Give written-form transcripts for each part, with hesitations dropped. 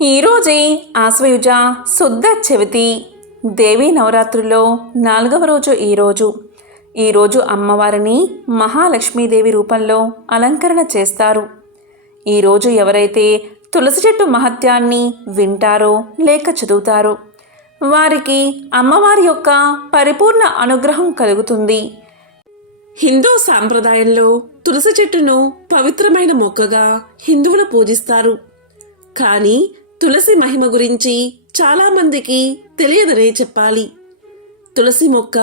ఈరోజే ఆశ్వయుజ శుద్ధ చవితి దేవీ నవరాత్రుల్లో 4వ రోజు ఈరోజు అమ్మవారిని మహాలక్ష్మీదేవి రూపంలో అలంకరణ చేస్తారు. ఈరోజు ఎవరైతే తులసి చెట్టు మహత్యాన్ని వింటారో లేక చదువుతారో వారికి అమ్మవారి యొక్క పరిపూర్ణ అనుగ్రహం కలుగుతుంది. హిందూ సాంప్రదాయంలో తులసి చెట్టును పవిత్రమైన మొక్కగా హిందువులు పూజిస్తారు. కానీ తులసి మహిమ గురించి చాలామందికి తెలియదనే చెప్పాలి. తులసి మొక్క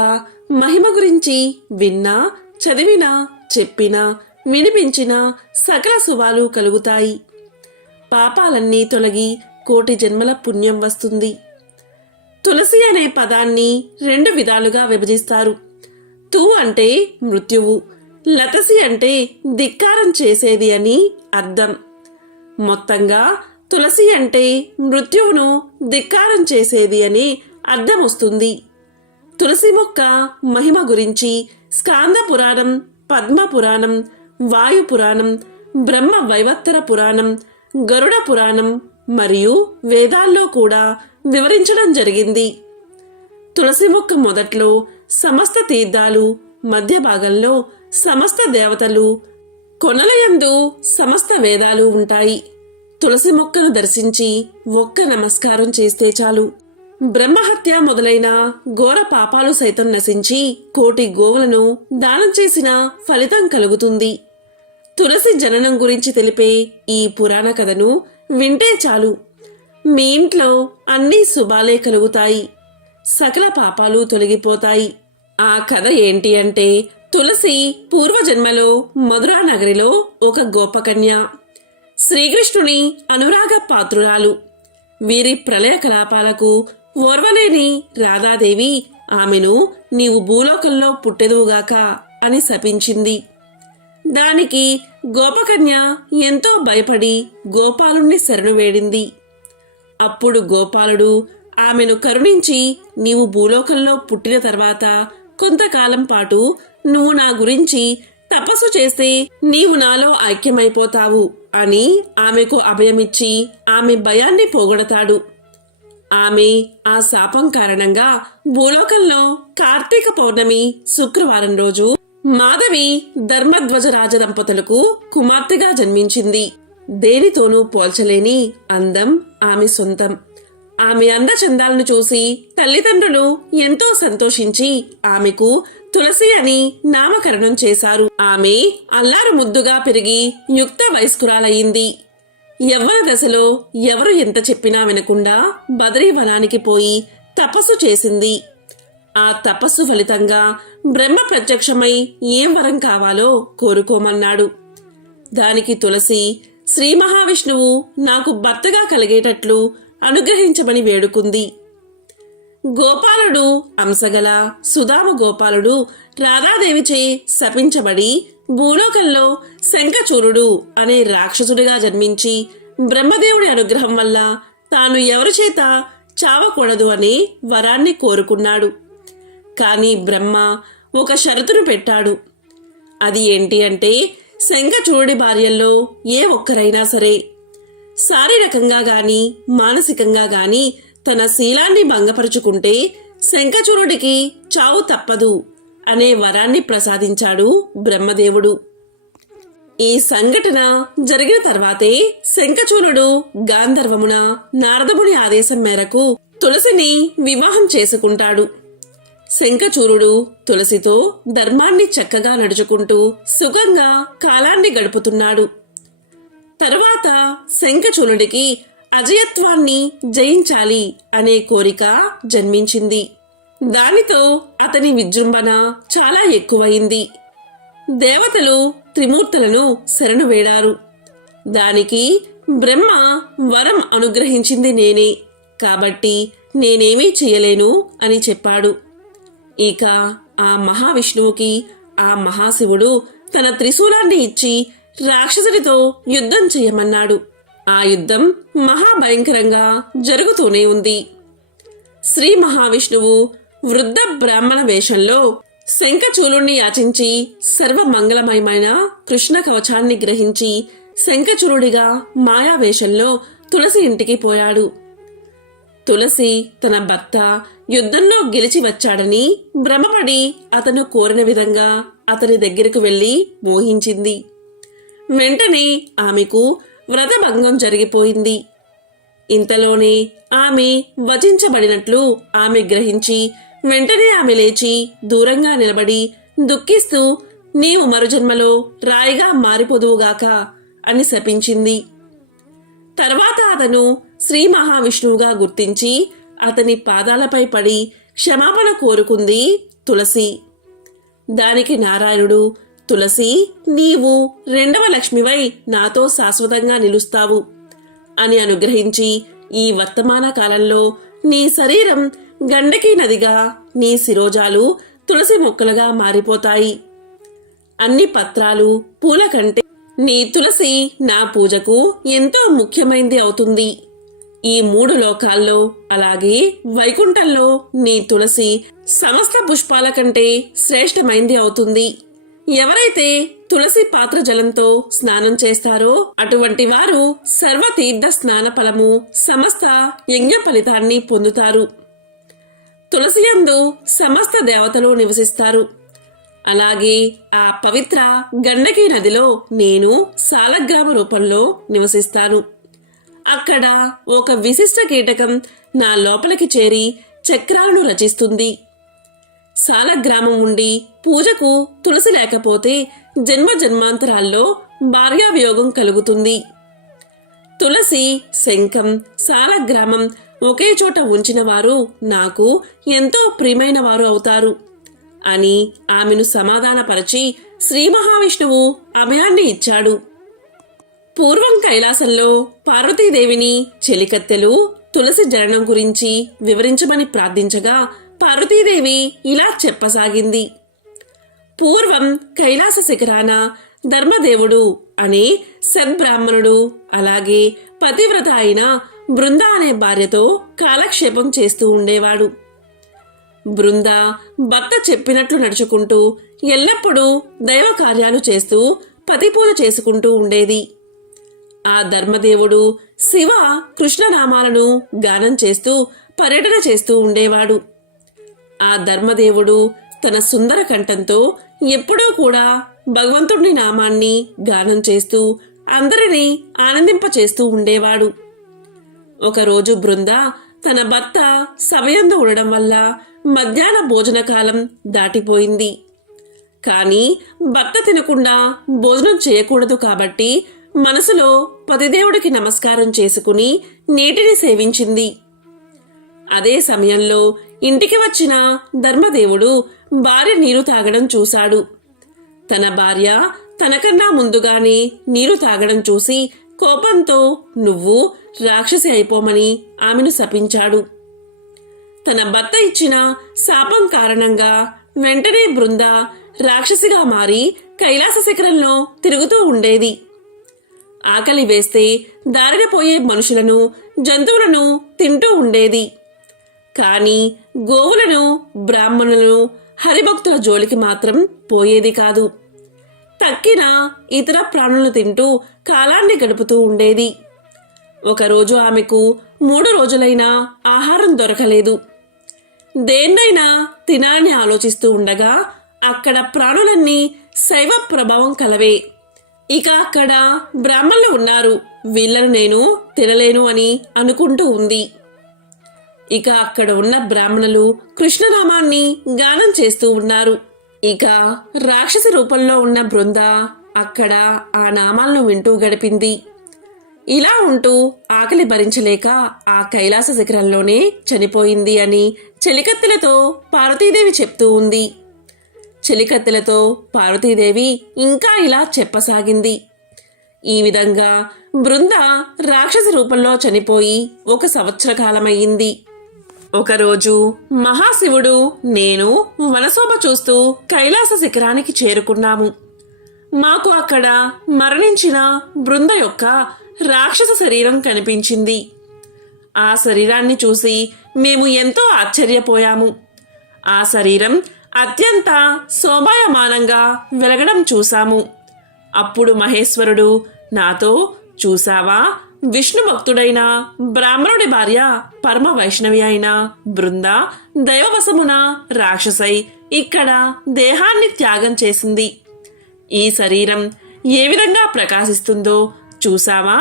మహిమ గురించి విన్నా, చదివినా, చెప్పినా, వినిపించినా సకల శుభాలు కలుగుతాయి. పాపాలన్నీ తొలగి కోటి జన్మల పుణ్యం వస్తుంది. తులసి అనే పదాన్ని 2 విధాలుగా విభజిస్తారు. తు అంటే మృత్యువు, లతసి అంటే ధిక్కారం చేసేది అని అర్థం. మొత్తంగా తులసి అంటే మృత్యువును ధిక్కారం చేసేది అని అర్థం వస్తుంది. తులసి మొక్క మహిమ గురించి స్కాంద పురాణం, పద్మ పురాణం, వాయు పురాణం, బ్రహ్మ వైవత్తర పురాణం, గరుడ పురాణం మరియు వేదాల్లో కూడా వివరించడం జరిగింది. తులసి మొక్క మొదట్లో సమస్త తీర్థాలు, మధ్య భాగంలో సమస్త దేవతలు, కొనలయందు సమస్త వేదాలు ఉంటాయి. తులసి మొక్కను దర్శించి ఒక్క నమస్కారం చేస్తే చాలు బ్రహ్మహత్య మొదలైన ఘోర పాపాలు సైతం నశించి కోటి గోవులను దానం చేసిన ఫలితం కలుగుతుంది. తులసి జననం గురించి తెలిపే ఈ పురాణ కథను వింటే చాలు మీ ఇంట్లో అన్ని శుభాలే కలుగుతాయి, సకల పాపాలు తొలగిపోతాయి. ఆ కథ ఏంటి అంటే, తులసి పూర్వజన్మలో మధురా నగరిలో ఒక గోపకన్య, శ్రీకృష్ణుని అనురాగ పాత్రురాలు. వీరి ప్రళయ కలాపాలకు ఓర్వలేని రాధాదేవి ఆమెను నీవు భూలోకంలో పుట్టెదువుగాక అని శపించింది. దానికి గోపకన్య ఎంతో భయపడి గోపాలుణ్ణి శరణు వేడింది. అప్పుడు గోపాలుడు ఆమెను కరుణించి నీవు భూలోకంలో పుట్టిన తర్వాత కొంతకాలం పాటు నువ్వు నా గురించి తపస్సు చేస్తే నీవు నాలో ఐక్యమైపోతావు అని ఆమెకు అభయమిచ్చి ఆమె భయాన్ని పోగొడతాడు. ఆమె ఆ శాపం కారణంగా భూలోకంలో కార్తీక పౌర్ణమి శుక్రవారం రోజు మాధవి ధర్మధ్వజ రాజ దంపతులకు కుమార్తెగా జన్మించింది. దేనితోనూ పోల్చలేని అందం ఆమె సొంతం. ఆమె అందచందాలను చూసి తల్లిదండ్రులు ఎంతో సంతోషించి ఆమెకు తులసి అని నామకరణం చేశారు. ఆమె అల్లారు ముద్దుగా పెరిగి యుక్త వయస్కురాలయ్యింది. యవ్వన దశలో ఎవరు ఎంత చెప్పినా వినకుండా బదరీవనానికి పోయి తపస్సు చేసింది. ఆ తపస్సు ఫలితంగా బ్రహ్మ ప్రత్యక్షమై ఏం వరం కావాలో కోరుకోమన్నాడు. దానికి తులసి శ్రీ మహావిష్ణువు నాకు భర్తగా కలిగేటట్లు అనుగ్రహించమని వేడుకుంది. గోపాలుడు అంశగల సుధామ గోపాలుడు రాధాదేవిచే శపించబడి భూలోకంలో శంఖచూరుడు అనే రాక్షసుడిగా జన్మించి బ్రహ్మదేవుడి అనుగ్రహం వల్ల తాను ఎవరి చేత చావకూడదు అనే వరాన్ని కోరుకున్నాడు. కాని బ్రహ్మ ఒక షరతును పెట్టాడు. అది ఏంటి అంటే, శంఖచూరుడి భార్యల్లో ఏ ఒక్కరైనా సరే శారీరకంగా గాని మానసికంగా గాని తన శీలాన్ని భంగపరుచుకుంటే శంఖచూరుడికి చావు తప్పదు అనే వరాన్ని ప్రసాదించాడు బ్రహ్మదేవుడు. ఈ సంఘటన జరిగిన తర్వాతే శంఖచూరుడు గాంధర్వమున నారదముని ఆదేశం మేరకు తులసిని వివాహం చేసుకుంటాడు. శంఖచూరుడు తులసితో ధర్మాన్ని చక్కగా నడుచుకుంటూ సుఖంగా కాలాన్ని గడుపుతున్నాడు. తరువాత శంఖచూరుడికి అజయత్వాన్ని జయించాలి అనే కోరిక జన్మించింది. దానితో అతని విజృంభణ చాలా ఎక్కువయింది. దేవతలు త్రిమూర్తులను శరణు వేడారు. దానికి బ్రహ్మ వరం అనుగ్రహించింది నేనే, కాబట్టి నేనేమీ చెయ్యలేను అని చెప్పాడు. ఇక ఆ మహావిష్ణువుకి ఆ మహాశివుడు తన త్రిశూలాన్ని ఇచ్చి రాక్షసుడితో యుద్ధం చెయ్యమన్నాడు. ఆ యుద్ధం మహాభయంకరంగా జరుగుతూనే ఉంది. శ్రీ మహావిష్ణువు వృద్ధ బ్రాహ్మణ వేషంలో శంఖచూలుణ్ణి యాచించి సర్వమంగళమయమైన కృష్ణ కవచాన్ని గ్రహించి శంఖచూరుడిగా మాయావేషంలో తులసి ఇంటికి పోయాడు. తులసి తన భర్త యుద్ధంలో గెలిచి వచ్చాడని భ్రమపడి అతను కోరిన విధంగా అతని దగ్గరకు వెళ్లి మోహించింది. వెంటనే ఆమెకు వ్రతభంగం జరిగిపోయింది. ఇంతలోనే ఆమె వచించబడినట్లు ఆమె గ్రహించి వెంటనే ఆమె లేచి దూరంగా నిలబడి దుఃఖిస్తూ, నీవు మరుజన్మలో రాయిగా మారిపోదువుగాక అని శపించింది. తర్వాత అతను శ్రీ మహావిష్ణువుగా గుర్తించి అతని పాదాలపై పడి క్షమాపణ కోరుకుంది తులసి. దానికి నారాయణుడు, తులసి, నీవు రెండవ లక్ష్మివై నాతో శాశ్వతంగా నిలుస్తావు అని అనుగ్రహించి ఈ వర్తమాన కాలంలో నీ శరీరం గండకీ నదిగా, నీ శిరోజాలు తులసి మొక్కలుగా మారిపోతాయి. అన్ని పత్రాలు పూల కంటే నీ తులసి నా పూజకు ఎంతో ముఖ్యమైనది అవుతుంది. ఈ 3 లోకాల్లో అలాగే వైకుంఠంలో నీ తులసి సమస్త పుష్పాల కంటే శ్రేష్టమైంది అవుతుంది. ఎవరైతే తులసి పాత్ర జలంతో స్నానం చేస్తారో అటువంటి వారు సర్వతీర్థ స్నాన ఫలము, సమస్త యజ్ఞ ఫలితాన్ని పొందుతారు. తులసియందు సమస్త దేవతలు నివసిస్తారు. అలాగే ఆ పవిత్ర గండకీ నదిలో నేను సాలగ్రామ రూపంలో నివసిస్తాను. అక్కడ ఒక విశిష్ట కీటకం నా లోపలికి చేరి చక్రాలను రచిస్తుంది. సాలగ్రామం ఉండి పూజకు తులసి లేకపోతే జన్మ జన్మాంతరాల్లో భార్యావియోగం కలుగుతుంది. తులసి, శంఖం, సాలగ్రామం ఒకే చోట ఉంచిన వారు నాకు ఎంతో ప్రియమైన వారు అవుతారు అని ఆమెను సమాధానపరచి శ్రీ మహావిష్ణువు అభయాన్ని ఇచ్చాడు. పూర్వం కైలాసంలో పార్వతీదేవిని చెలికత్తెలు తులసి జననం గురించి వివరించమని ప్రార్థించగా పార్వతీదేవి ఇలా చెప్పసాగింది. పూర్వం కైలాస శిఖరాన ధర్మదేవుడు అనే సద్బ్రాహ్మణుడు అలాగే పతివ్రత అయిన బృంద అనే భార్యతో కాలక్షేపం చేస్తూ ఉండేవాడు. బృంద భర్త చెప్పినట్లు నడుచుకుంటూ ఎల్లప్పుడూ దైవ కార్యాలు చేస్తూ పతిపూజ చేసుకుంటూ ఉండేది. ఆ ధర్మదేవుడు శివ కృష్ణనామాలను గానం చేస్తూ పర్యటన చేస్తూ ఉండేవాడు. ఆ ధర్మదేవుడు తన సుందర కంఠంతో ఎప్పుడూ కూడా భగవంతుడి నామాన్ని గానం చేస్తూ అందరినీ ఆనందింపచేస్తూ ఉండేవాడు. ఒకరోజు బృంద తన భర్త సమయంలో ఉండడం వల్ల మధ్యాహ్న భోజన కాలం దాటిపోయింది. కానీ భర్త తినకుండా భోజనం చేయకూడదు కాబట్టి మనసులో పతిదేవుడికి నమస్కారం చేసుకుని నీటిని సేవించింది. అదే సమయంలో ఇంటికి వచ్చిన ధర్మదేవుడు భార్య నీరు తాగడం చూశాడు. తన భార్య తనకన్నా ముందుగానే నీరు తాగడం చూసి కోపంతో నువ్వు రాక్షసి అయిపోమని ఆమెను శపించాడు. తన భర్త ఇచ్చిన శాపం కారణంగా వెంటనే బృంద రాక్షసిగా మారి కైలాస శిఖరంలో తిరుగుతూ ఉండేది. ఆకలి వేస్తే దారిన పోయే మనుషులను, జంతువులను తింటూ ఉండేది. కానీ గోవులను, బ్రాహ్మణులను, హరిభక్తుల జోలికి మాత్రం పోయేది కాదు. తక్కిన ఇతర ప్రాణులను తింటూ కాలాన్ని గడుపుతూ ఉండేది. ఒకరోజు ఆమెకు 3 రోజులైనా ఆహారం దొరకలేదు. దేన్నైనా తినాలని ఆలోచిస్తూ ఉండగా అక్కడ ప్రాణులన్నీ శైవ ప్రభావం కలవే. ఇక అక్కడ బ్రాహ్మణులు ఉన్నారు, వీళ్ళను నేను తినలేను అని అనుకుంటూ ఉంది. ఇక అక్కడ ఉన్న బ్రాహ్మణులు కృష్ణనామాన్ని గానం చేస్తూ ఉన్నారు. ఇక రాక్షసి రూపంలో ఉన్న బృంద అక్కడ ఆ నామాలను వింటూ గడిపింది. ఇలా ఉంటూ ఆకలి భరించలేక ఆ కైలాస శిఖరంలోనే చనిపోయింది అని చెలికత్తెలతో పార్వతీదేవి చెప్తూ ఉంది. చెలికత్తెలతో పార్వతీదేవి ఇంకా ఇలా చెప్పసాగింది. ఈ విధంగా బృంద రాక్షసి రూపంలో చనిపోయి 1 సంవత్సర కాలమయ్యింది. ఒకరోజు మహాశివుడు నేను వనశోభ చూస్తూ కైలాస శిఖరానికి చేరుకున్నాము. మాకు అక్కడ మరణించిన బృంద యొక్క రాక్షస శరీరం కనిపించింది. ఆ శరీరాన్ని చూసి మేము ఎంతో ఆశ్చర్యపోయాము. ఆ శరీరం అత్యంత శోభాయమానంగా వెలగడం చూశాము. అప్పుడు మహేశ్వరుడు నాతో, చూసావా, విష్ణు భక్తుడైన బ్రాహ్మణుడి భార్య పరమ వైష్ణవి అయిన బృంద దైవవశమున రాక్షసై ఇక్కడ దేహాన్ని త్యాగం చేసింది. ఈ శరీరం ఏ విధంగా ప్రకాశిస్తుందో చూసావా?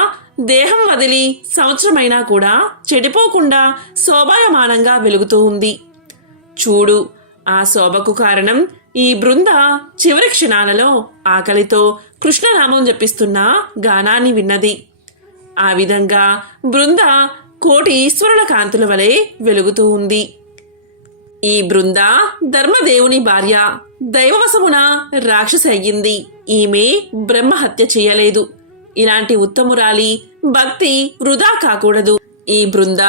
దేహం వదిలి సంవత్సరమైనా కూడా చెడిపోకుండా శోభాయమానంగా వెలుగుతూ ఉంది. చూడు, ఆ శోభకు కారణం ఈ బృంద చివరి క్షణాలలో ఆకలితో కృష్ణనామం జపిస్తున్న గానాన్ని విన్నది. ఆ విధంగా బృంద కోటి ఈశ్వరుల కాంతుల వలె వెలుగుతూ ఉంది. ఈ బృంద ధర్మదేవుని భార్య దైవవశమున రాక్షసి అయ్యింది. ఈమె బ్రహ్మహత్య చేయలేదు. ఇలాంటి ఉత్తమురాలి భక్తి వృధా కాకూడదు. ఈ బృంద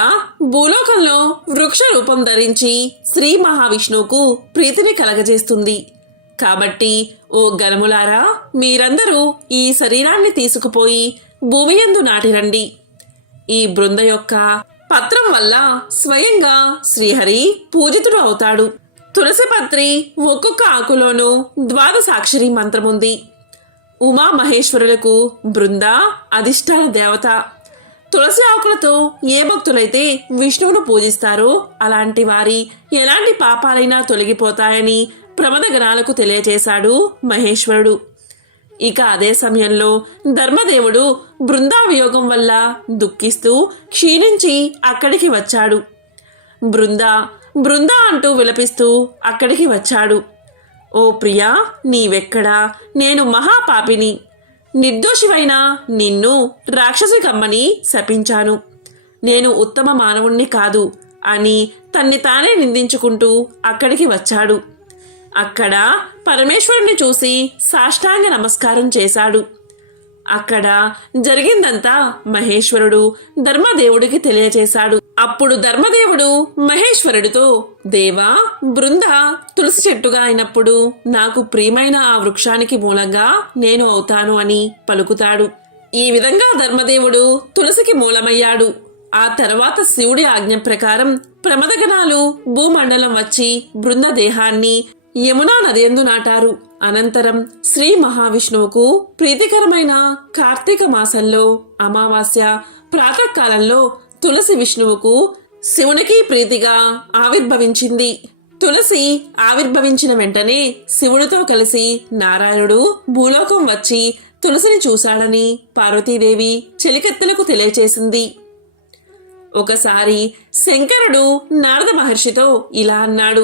భూలోకంలో వృక్ష రూపం ధరించి శ్రీ మహావిష్ణువుకు ప్రీతిని కలగజేస్తుంది. కాబట్టి ఓ గణములారా, మీరందరూ ఈ శరీరాన్ని తీసుకుపోయి భూమియందు నాటిరండి. ఈ బృంద యొక్క పత్రం వల్ల స్వయంగా శ్రీహరి పూజితుడు అవుతాడు. తులసిపత్రి ఒక్కొక్క ఆకులోనూ ద్వాదశాక్షరి మంత్రముంది. ఉమామహేశ్వరులకు బృంద అధిష్టాన దేవత. తులసి ఆకులతో ఏ భక్తులైతే విష్ణువును పూజిస్తారో అలాంటి వారి ఎలాంటి పాపాలైనా తొలగిపోతాయని ప్రమదగణాలకు తెలియజేశాడు మహేశ్వరుడు. ఇక అదే సమయంలో ధర్మదేవుడు బృందావియోగం వల్ల దుఃఖిస్తూ క్షీణించి అక్కడికి వచ్చాడు. బృందా అంటూ విలపిస్తూ అక్కడికి వచ్చాడు. ఓ ప్రియా, నీవెక్కడా? నేను మహాపాపిని, నిర్దోషివైన నిన్ను రాక్షసి కమ్మని శపించాను. నేను ఉత్తమ మానవుణ్ణి కాదు అని తన్ని తానే నిందించుకుంటూ అక్కడికి వచ్చాడు. అక్కడ పరమేశ్వరుణ్ణి చూసి సాష్టాంగ నమస్కారం చేశాడు. అక్కడ జరిగిందంతా మహేశ్వరుడు ధర్మదేవుడికి తెలియచేశాడు. అప్పుడు ధర్మదేవుడు మహేశ్వరుడితో, దేవా, బృంద తులసి చెట్టుగా అయినప్పుడు నాకు ప్రియమైన ఆ వృక్షానికి మూలంగా నేను అవుతాను అని పలుకుతాడు. ఈ విధంగా ధర్మదేవుడు తులసికి మూలమయ్యాడు. ఆ తర్వాత శివుడి ఆజ్ఞ ప్రకారం ప్రమదగణాలు భూమండలం వచ్చి బృంద దేహాన్ని యమునా నదియందు నాటారు. అనంతరం శ్రీ మహావిష్ణువుకు ప్రీతికరమైన కార్తీక మాసంలో అమావాస్య ప్రాతకాలంలో తులసి విష్ణువుకు శివునికి ప్రీతిగా ఆవిర్భవించింది. తులసి ఆవిర్భవించిన వెంటనే శివుడితో కలిసి నారాయణుడు భూలోకం వచ్చి తులసిని చూశాడని పార్వతీదేవి చెలికత్తెలకు తెలియచేసింది. ఒకసారి శంకరుడు నారద మహర్షితో ఇలా అన్నాడు,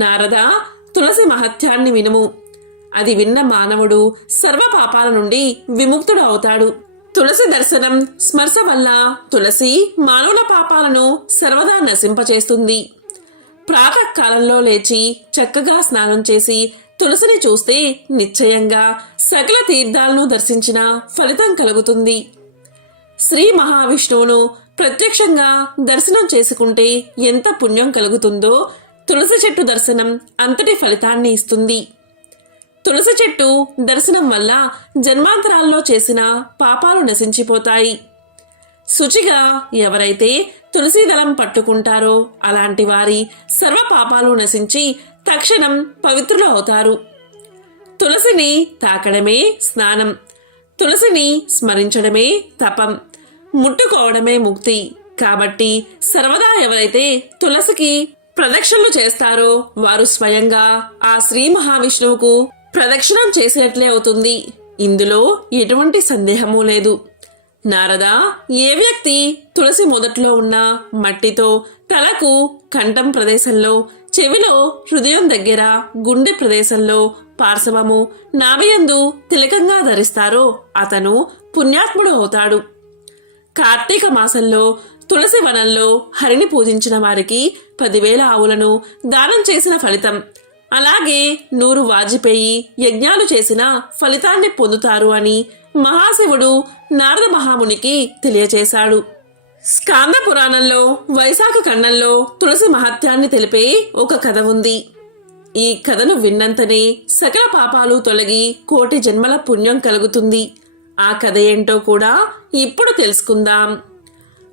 నారద, తులసి మహత్యాన్ని వినుము. అది విన్న మానవుడు సర్వ పాపాల నుండి విముక్తుడు అవుతాడు. తులసి దర్శనం స్మర్శ వల్ల తులసి మానవుల పాపాలను సర్వదా నశింపచేస్తుంది. ప్రాతకాలంలో లేచి చక్కగా స్నానం చేసి తులసిని చూస్తే నిశ్చయంగా సకల తీర్థాలను దర్శించిన ఫలితం కలుగుతుంది. శ్రీ మహావిష్ణువును ప్రత్యక్షంగా దర్శనం చేసుకుంటే ఎంత పుణ్యం కలుగుతుందో తులసి చెట్టు దర్శనం అంతటి ఫలితాన్ని ఇస్తుంది. తులసి చెట్టు దర్శనం వల్ల జన్మాంతరాల్లో చేసిన పాపాలు నశించిపోతాయి. శుచిగా ఎవరైతే తులసి దళం పట్టుకుంటారో అలాంటి వారి సర్వ పాపాలు నశించి తక్షణం పవిత్రులు అవుతారు. తులసిని తాకడమే స్నానం, తులసిని స్మరించడమే తపం, ముట్టుకోవడమే ముక్తి. కాబట్టి సర్వదా ఎవరైతే తులసికి ప్రదక్షిణలు చేస్తారో వారు స్వయంగా ఆ శ్రీ మహావిష్ణువుకు ప్రదక్షిణం చేసినట్లే అవుతుంది. ఇందులో ఎటువంటి సందేహమూ లేదు. నారద, ఏ వ్యక్తి తులసి మొదట్లో ఉన్న మట్టితో తలకు, కంఠం ప్రదేశంలో, చెవిలో, హృదయం దగ్గర, గుండె ప్రదేశంలో, పార్శ్వము, నాభియందు తిలకంగా ధరిస్తారో అతను పుణ్యాత్ముడు అవుతాడు. కార్తీక మాసంలో తులసి వనంలో హరిని పూజించిన వారికి 10,000 ఆవులను దానం చేసిన ఫలితం, అలాగే 100 వాజిపేయి యజ్ఞాలు చేసిన ఫలితాన్ని పొందుతారు అని మహాశివుడు నారద మహామునికి తెలియచేశాడు. స్కాంద పురాణంలో వైశాఖ ఖండంలో తులసి మహత్యాన్ని తెలిపే ఒక కథ ఉంది. ఈ కథను విన్నంతనే సకల పాపాలు తొలగి కోటి జన్మల పుణ్యం కలుగుతుంది. ఆ కథ ఏంటో కూడా ఇప్పుడు తెలుసుకుందాం.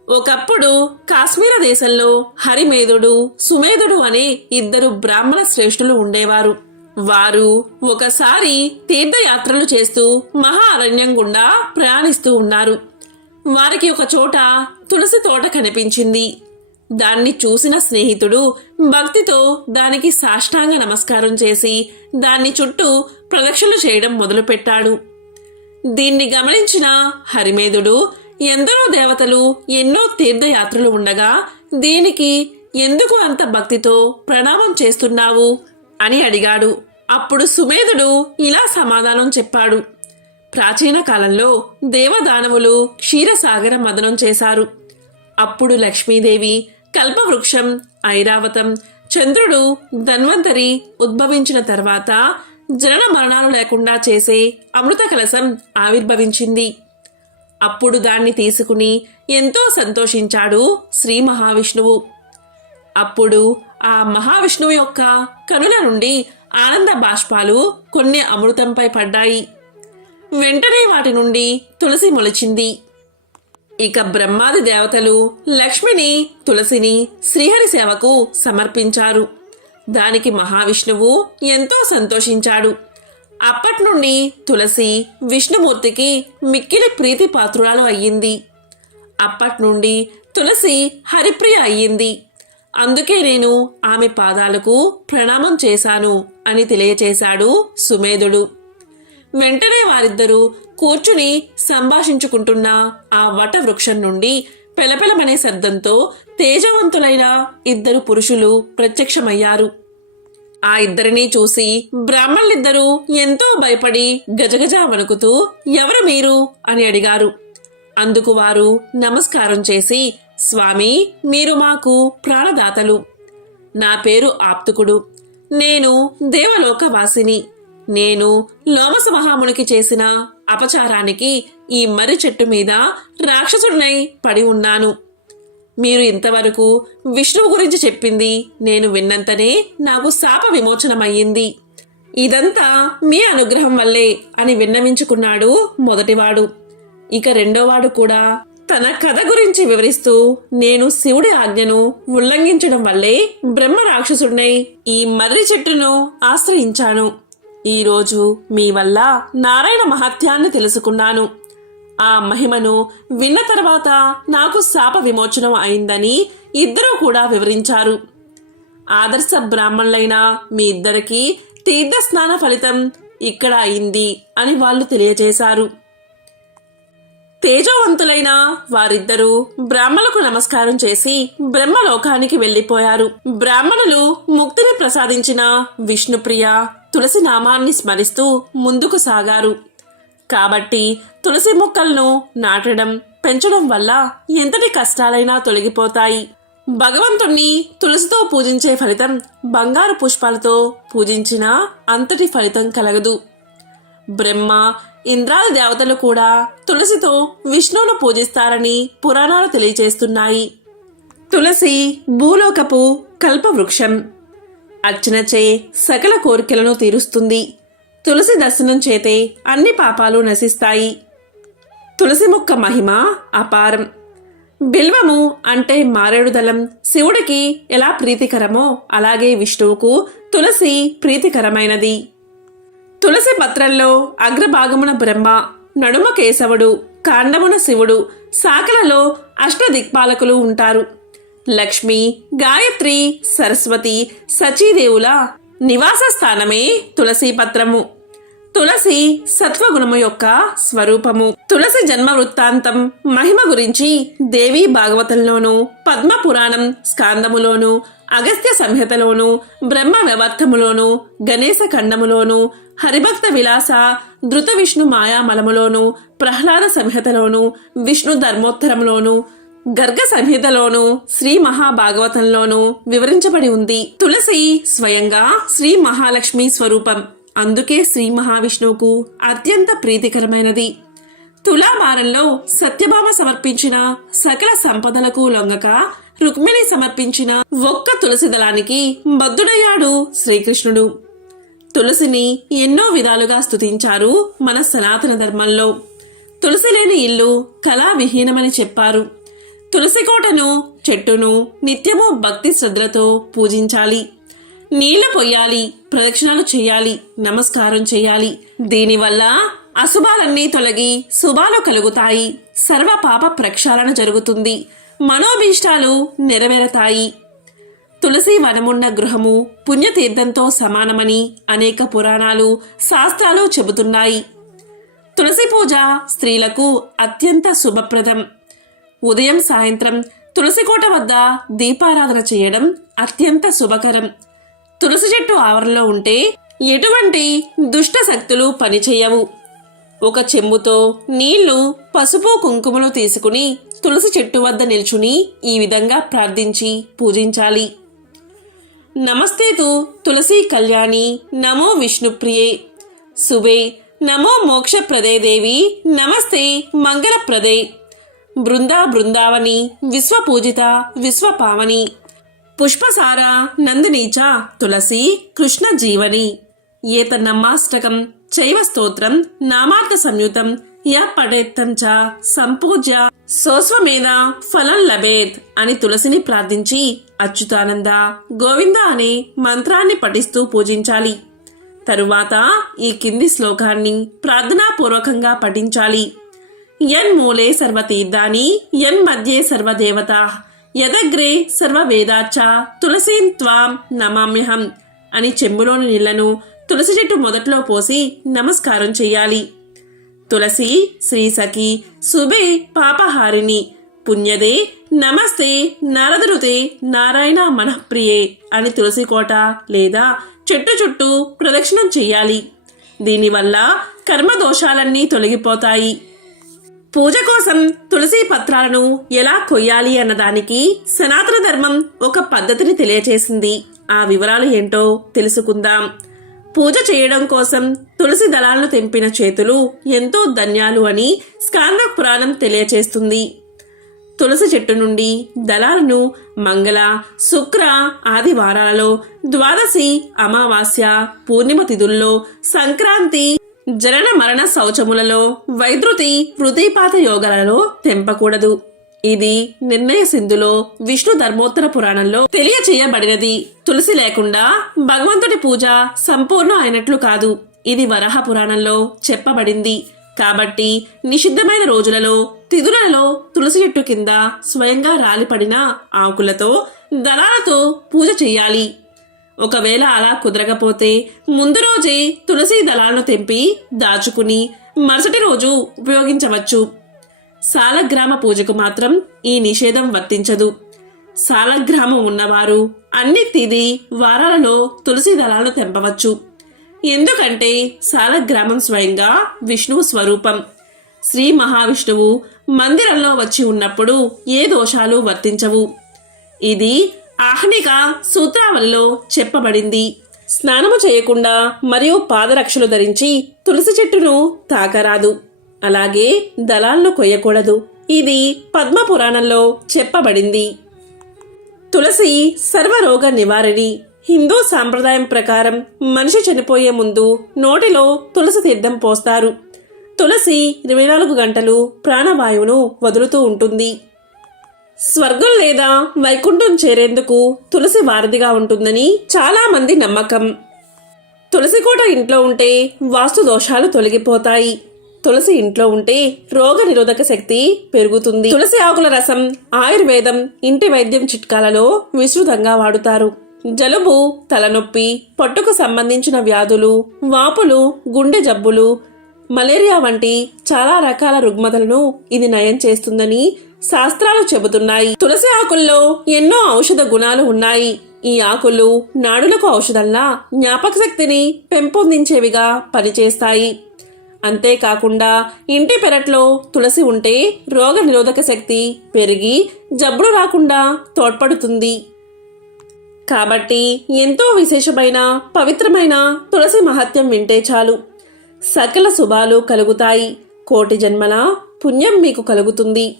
ఒకప్పుడు కాశ్మీర దేశంలో హరిమేధుడు, సుమేధుడు అనే 2 బ్రాహ్మణ శ్రేష్ఠులు ఉండేవారు. వారు ఒకసారి తీర్థయాత్రలు చేస్తూ మహా అరణ్యం గుండా ప్రయాణిస్తూ ఉన్నారు. వారికి ఒక చోట తులసి తోట కనిపించింది. దాన్ని చూసిన స్నేహితుడు భక్తితో దానికి సాష్టాంగ నమస్కారం చేసి దాన్ని చుట్టూ ప్రదక్షిణలు చేయడం మొదలుపెట్టాడు. దీన్ని గమనించిన హరిమేధుడు ఎందరో దేవతలు, ఎన్నో తీర్థయాత్రలు ఉండగా దీనికి ఎందుకు అంత భక్తితో ప్రణామం చేస్తున్నావు అని అడిగాడు. అప్పుడు సుమేధుడు ఇలా సమాధానం చెప్పాడు. ప్రాచీన కాలంలో దేవదానవులు క్షీరసాగర మదనం చేశారు. అప్పుడు లక్ష్మీదేవి, కల్పవృక్షం, ఐరావతం, చంద్రుడు, ధన్వంతరి ఉద్భవించిన తర్వాత జనన మరణాలు లేకుండా చేసే అమృత కలశం ఆవిర్భవించింది. అప్పుడు దాన్ని తీసుకుని ఎంతో సంతోషించాడు శ్రీ మహావిష్ణువు. అప్పుడు ఆ మహావిష్ణువు యొక్క కనుల నుండి ఆనంద బాష్పాలు కొన్ని అమృతంపై పడ్డాయి. వెంటనే వాటి నుండి తులసి మొలిచింది. ఇక బ్రహ్మాది దేవతలు లక్ష్మిని, తులసిని శ్రీహరి సేవకు సమర్పించారు. దానికి మహావిష్ణువు ఎంతో సంతోషించాడు. అప్పటి నుండి తులసి విష్ణుమూర్తికి మిక్కిలి ప్రీతి పాత్రురాలు అయ్యింది. అప్పటి నుండి తులసి హరిప్రియ అయ్యింది. అందుకే నేను ఆమె పాదాలకు ప్రణామం చేశాను అని తెలియచేశాడు సుమేధుడు. వెంటనే వారిద్దరూ కూర్చుని సంభాషించుకుంటున్న ఆ వట వృక్షం నుండి పెలపెలమనే శబ్దంతో తేజవంతులైన ఇద్దరు పురుషులు ప్రత్యక్షమయ్యారు. ఆ ఇద్దరినీ చూసి బ్రాహ్మణులిద్దరూ ఎంతో భయపడి గజగజ వణుకుతూ ఎవరు మీరు అని అడిగారు. అందుకు వారు నమస్కారం చేసి, స్వామి, మీరు మాకు ప్రాణదాతలు. నా పేరు ఆప్తుకుడు. నేను దేవలోకవాసిని. నేను లోమస మహామునికి చేసిన అపచారానికి ఈ మర్రి చెట్టు మీద రాక్షసుడినై పడి ఉన్నాను. మీరు ఇంతవరకు విష్ణువు గురించి చెప్పింది నేను విన్నంతనే నాకు శాప విమోచనమయ్యింది. ఇదంతా మీ అనుగ్రహం వల్లే అని విన్నవించుకున్నాడు మొదటివాడు. ఇక రెండోవాడు కూడా తన కథ గురించి వివరిస్తూ, నేను శివుడి ఆజ్ఞను ఉల్లంఘించడం వల్లే బ్రహ్మ రాక్షసుడినై ఈ మర్రి చెట్టును ఆశ్రయించాను. ఈరోజు మీ వల్ల నారాయణ మహత్యాన్ని తెలుసుకున్నాను. ఆ మహిమను విన్న తర్వాత నాకు శాప విమోచనం అయిందని ఇద్దరూ కూడా వివరించారు. ఆదర్శ బ్రాహ్మణులైన మీ ఇద్దరికి తీర్థ స్నాన ఫలితం ఇక్కడ అయింది అని వాళ్ళు తెలియజేశారు. తేజవంతులైన వారిద్దరూ బ్రాహ్మణులకు నమస్కారం చేసి బ్రహ్మలోకానికి వెళ్లిపోయారు. బ్రాహ్మణులు ముక్తిని ప్రసాదించిన విష్ణుప్రియ తులసి నామాన్ని స్మరిస్తూ ముందుకు సాగారు. కాబట్టి తులసి మొక్కలను నాటడం, పెంచడం వల్ల ఎంతటి కష్టాలైనా తొలగిపోతాయి. భగవంతుణ్ణి తులసితో పూజించే ఫలితం బంగారు పుష్పాలతో పూజించినా అంతటి ఫలితం కలగదు. బ్రహ్మ, ఇంద్రాది దేవతలు కూడా తులసితో విష్ణువును పూజిస్తారని పురాణాలు తెలియజేస్తున్నాయి. తులసి భూలోకపు కల్పవృక్షం. అర్చనచే సకల కోరికలను తీరుస్తుంది. తులసి దర్శనం చేతే అన్ని పాపాలు నశిస్తాయి. తులసి మొక్క మహిమ అపారం. బిల్వము అంటే మారేడుదలం శివుడికి ఎలా ప్రీతికరమో అలాగే విష్ణువుకు తులసి ప్రీతికరమైనది. తులసి పత్రంలో అగ్రభాగమున బ్రహ్మ, నడుమ కేశవుడు, కాండమున శివుడు, శాఖలలో అష్టదిక్పాలకులు ఉంటారు. లక్ష్మి, గాయత్రి, సరస్వతి, సచీదేవుల నివాస స్థానమే తులసి పత్రము. తులసి సత్వగుణము యొక్క స్వరూపము. తులసి జన్మ వృత్తాంతం, మహిమ గురించి దేవీ భాగవతంలోను, పద్మ పురాణం స్కాందములోను, అగస్త్య సంహితలోను, బ్రహ్మ వ్యవర్థములోను, గణేశ ఖండములోను, హరిభక్త విలాస ధృత విష్ణు మాయామలములోను, ప్రహ్లాద సంహితలోను, విష్ణు ధర్మోత్తరంలోను, గర్గ సంహితలోను, శ్రీ మహాభాగవతంలోను వివరించబడి ఉంది. తులసి స్వయంగా శ్రీ మహాలక్ష్మి స్వరూపం. అందుకే శ్రీ మహావిష్ణువుకు అత్యంత ప్రీతికరమైనది. తులాభారంలో సత్యభామ సమర్పించిన సకల సంపదలకు లొంగక రుక్మిణి సమర్పించిన ఒక్క తులసి దళానికి బద్ధుడయ్యాడు శ్రీకృష్ణుడు. తులసిని ఎన్నో విధాలుగా స్తుతించారు మన సనాతన ధర్మంలో. తులసి లేని ఇల్లు కళావిహీనమని చెప్పారు. తులసి కోటను, చెట్టును నిత్యము భక్తి శ్రద్ధలతో పూజించాలి. నీళ్లు పొయ్యాలి, ప్రదక్షిణాలు చేయాలి, నమస్కారం చేయాలి. దీనివల్ల అశుభాలన్నీ తొలగి శుభాలు కలుగుతాయి. సర్వ పాప ప్రక్షాళన జరుగుతుంది. మనోభీష్టాలు నెరవేరతాయి. తులసి వనమున్న గృహము పుణ్యతీర్థంతో సమానమని అనేక పురాణాలు శాస్త్రాలు చెబుతున్నాయి. తులసి పూజ స్త్రీలకు అత్యంత శుభప్రదం. ఉదయం సాయంత్రం తులసికోట వద్ద దీపారాధన చేయడం అత్యంత శుభకరం. తులసి చెట్టు ఆవరణలో ఉంటే ఎటువంటి దుష్ట శక్తులు పనిచేయవు. ఒక చెంబుతో నీళ్లు, పసుపు, కుంకుమలు తీసుకుని తులసి చెట్టు వద్ద నిల్చుని ఈ విధంగా ప్రార్థించి పూజించాలి. నమస్తే తు తులసి కళ్యాణి నమో విష్ణుప్రియే శుభే నమో మోక్షప్రదే దేవి నమస్తే మంగళప్రదే బృందావని విశ్వపూజిత విశ్వపావని పుష్పసార నందినీచ తులసి కృష్ణ జీవని ఏతన్నమాష్టకం చైవ స్తోత్రం నామార్థ సంయుతం య పఠేత్తం చ సంపూజ్య సోస్వమేధ ఫలం లభేత్ అని తులసిని ప్రార్థించి అచ్యుతానంద గోవింద అనే మంత్రాన్ని పఠిస్తూ పూజించాలి. తరువాత ఈ కింది శ్లోకాన్ని ప్రార్థనాపూర్వకంగా పఠించాలి. యన్మూలే సర్వతీర్థాని యన్మధ్యే సర్వదేవతా యదగ్రే సర్వవేదాచ్చ తులసీం త్వాం నమామ్యహం అని చెంబులోని నీళ్లను తులసి చెట్టు మొదట్లో పోసి నమస్కారం చెయ్యాలి. తులసి శ్రీసఖి శుభే పాపహారిణి పుణ్యదే నమస్తే నారదృతే నారాయణ మనఃప్రియే అని తులసి కోట లేదా చెట్టు చుట్టూ ప్రదక్షిణం చెయ్యాలి. దీనివల్ల కర్మదోషాలన్నీ తొలగిపోతాయి. పూజ కోసం తులసి పత్రాలను ఎలా కొయ్యాలి అన్నదానికి సనాతన ధర్మం ఒక పద్ధతిని తెలియచేసింది. ఆ వివరాలు ఏంటో తెలుసుకుందాం. పూజ చేయడం కోసం తులసి దళాలను తెంపిన చేతులు ఎంతో ధన్యాలు అని స్కాంద పురాణం తెలియచేస్తుంది. తులసి చెట్టు నుండి దళాలను మంగళ, శుక్ర ఆదివారాలలో, ద్వాదశి, అమావాస్య, పూర్ణిమ తిథుల్లో, సంక్రాంతి, జనన మరణ శౌచములలో, వైద్యుతి, వృతిపాత యోగాలలో తెంపకూడదు. ఇది నిర్ణయ సింధులో విష్ణు ధర్మోత్తర పురాణంలో తెలియచేయబడినది. తులసి లేకుండా భగవంతుడి పూజ సంపూర్ణం అయినట్లు కాదు. ఇది వరాహ పురాణంలో చెప్పబడింది. కాబట్టి నిషిద్ధమైన రోజులలో, తిథులలో తులసి చెట్టు కింద స్వయంగా రాలిపడిన ఆకులతో, దళాలతో పూజ చెయ్యాలి. ఒకవేళ అలా కుదరకపోతే ముందు రోజే తులసి దళాలను తెంపి దాచుకుని మరుసటి రోజు ఉపయోగించవచ్చు. సాలగ్రామ పూజకు మాత్రం ఈ నిషేధం వర్తించదు. సాలగ్రామం ఉన్నవారు అన్ని తిథి వారాలలో తులసి దళాలను తెంపవచ్చు. ఎందుకంటే సాలగ్రామం స్వయంగా విష్ణువు స్వరూపం. శ్రీ మహావిష్ణువు మందిరంలో వచ్చి ఉన్నప్పుడు ఏ దోషాలు వర్తించవు. ఇది ఆహ్నిక సూత్రావళిలో చెప్పబడింది. స్నానము చేయకుండా మరియు పాదరక్షలు ధరించి తులసి చెట్టును తాకరాదు. అలాగే దళాలను కొయ్యకూడదు. ఇది పద్మ పురాణంలో చెప్పబడింది. తులసి సర్వరోగ నివారిణి. హిందూ సాంప్రదాయం ప్రకారం మనిషి చనిపోయే ముందు నోటిలో తులసి తీర్థం పోస్తారు. తులసి 24 గంటలు ప్రాణవాయువును వదులుతూ ఉంటుంది. స్వర్గం లేదా వైకుంఠం చేరేందుకు తులసి వారధిగా ఉంటుందని చాలా మంది నమ్మకం. తులసి కోట ఇంట్లో ఉంటే వాస్తు దోషాలు తొలగిపోతాయి. తులసి ఇంట్లో ఉంటే రోగ నిరోధక శక్తి పెరుగుతుంది. తులసి ఆకుల రసం ఆయుర్వేదం, ఇంటి వైద్యం చిట్కాలలో విస్తృతంగా వాడుతారు. జలుబు, తలనొప్పి, పొట్టుకు సంబంధించిన వ్యాధులు, వాపులు, గుండె జబ్బులు, మలేరియా వంటి చాలా రకాల రుగ్మతలను ఇది నయం చేస్తుందని శాస్త్రాలు చెబుతున్నాయి. తులసి ఆకుల్లో ఎన్నో ఔషధ గుణాలు ఉన్నాయి. ఈ ఆకులు నాడులకు ఔషధంలా జ్ఞాపక శక్తిని పెంపొందించేవిగా పనిచేస్తాయి. అంతేకాకుండా ఇంటి పెరట్లో తులసి ఉంటే రోగ నిరోధక శక్తి పెరిగి జబ్బులు రాకుండా తోడ్పడుతుంది. కాబట్టి ఎంతో విశేషమైన పవిత్రమైన తులసి మహత్యం వింటే చాలు సకల శుభాలు కలుగుతాయి. కోటి జన్మల పుణ్యం మీకు కలుగుతుంది.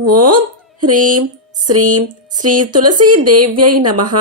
ఓం హ్రీం శ్రీం శ్రీ తులసీ దేవ్యై నమః.